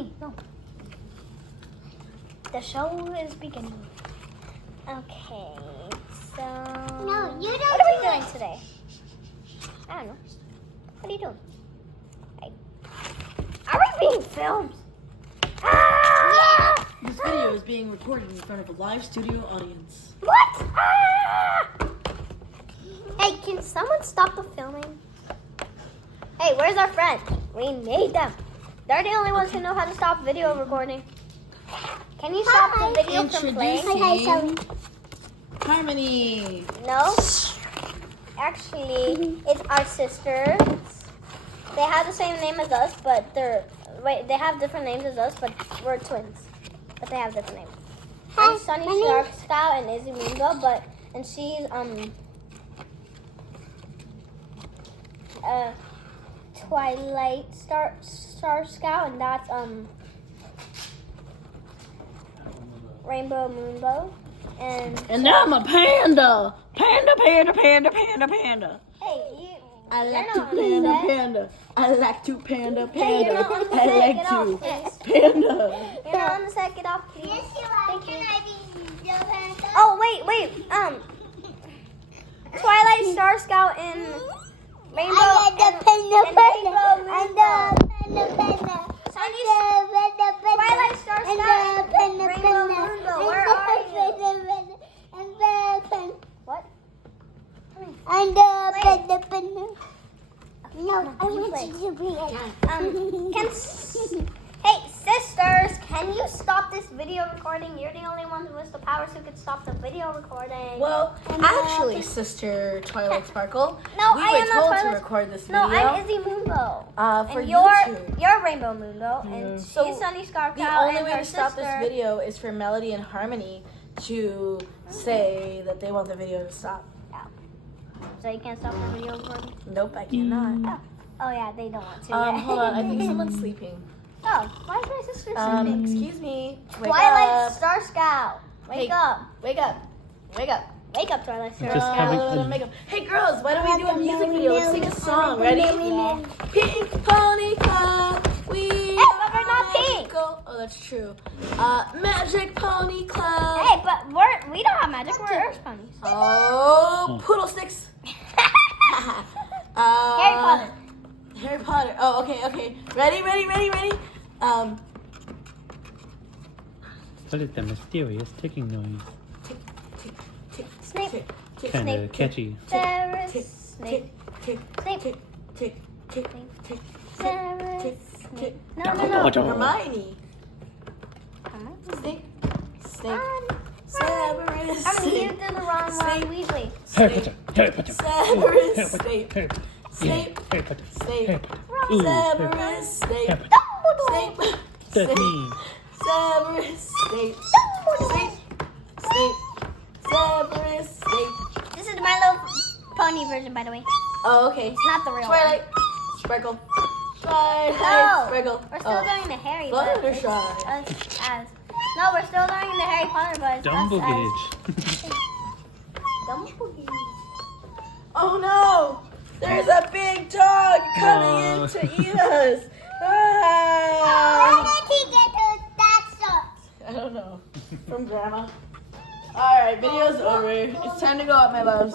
Sunny, no. The show is beginning. Okay, so... No, you don't. What are we doing today? I don't know. What are you doing? Hey. Are we being filmed? Ah! This video is being recorded in front of a live studio audience. What? Ah! Hey, can someone stop the filming? Hey, where's our friend? We made them. They're the only ones who know how to stop video recording. Can you stop the video from playing? Introducing Harmony. No. Actually, it's our sisters. They have the same name as us, but they have different names as us, but we're twins. But they have different names. I'm Sunny Shark Scout and Izzy Moongo, and she's Twilight Star Scout, and that's Rainbow Moonbow, And I'm a panda. Panda. Hey, you. I You're like not to on the set. panda. I like to panda. Hey, you're not on the I set. like Get to off, please. panda. You're not on the set. Get off, please. Yes, you are. Thank you. Can I be the panda? Oh, wait. Twilight Star Scout and Rainbow I got the panda. Rainbow Panda. Sunny Twilight Twilight Star Scout and Rainbow Moonbow. Where are you? What? And the panda. No, I want you to bring it. Hey, sisters, can you stop this video recording? You're the only one who has the powers who can stop the video recording. Well, actually, Sister Twilight Sparkle, No, we I were am not told to Twilight- record this video. No, I'm Izzy Moonbow. for And YouTube. you're Rainbow Moonbow, and So, she's Sunny Scarf The Cow, only and way her to stop sister. this video is for Melody and Harmony to say that they want the video to stop. So you can't stop the video recording? Nope, I cannot. Oh yeah, they don't want to. Hold on, I think someone's sleeping. Oh, why is my sister sleeping? Excuse me. Wake Twilight up. Star Scout, wake Hey. up. Wake up. Wake up. Wake up, Twilight Star Just Scout. having Make up. Hey girls, why don't we do a music video? Let's sing a song. Ready? Pink Pony Club. We Hey, but we're not pink. Go. Oh, that's true. Magic Pony Club. Hey, but we don't have magic. We're Earth ponies. Oh, Poodle Sticks. Harry Potter. Harry Potter. Oh, okay. Ready? What is the mysterious ticking noise? Tick, Snape. tick, tick, Kind of Snape. catchy. Severus tick, Snape. tick, Snape. tick, tick, tick, tick, Severus tick, Snape. tick. No. Hermione. Come Snape. on. Severus I mean, you Snape. did the wrong Snape. one, Weasley. Harry Potter. Harry Potter. Severus Harry Potter. Snape. Harry Potter. Snape. Harry Potter. Snape. Harry Potter. Ooh, Harry Potter. Severus Snape. Harry Potter. Dumbledore. Snape. That's me. Severus Snape. Dumbledore. Snape. Severus Snape. This is my little pony version, by the way. Oh, okay. It's not the real Twilight. Sparkle. Twilight. No. Sparkle. We're still doing the Harry, but it's Fluttershy. us as... No, we're still doing the Harry Potter, but it's us Dumbledore. Dumbledore. Oh no! There's a big dog coming in to eat us. Where Ah. did he get that sauce? I don't know. From Grandma. Alright, video's over. It's time to go out, my loves.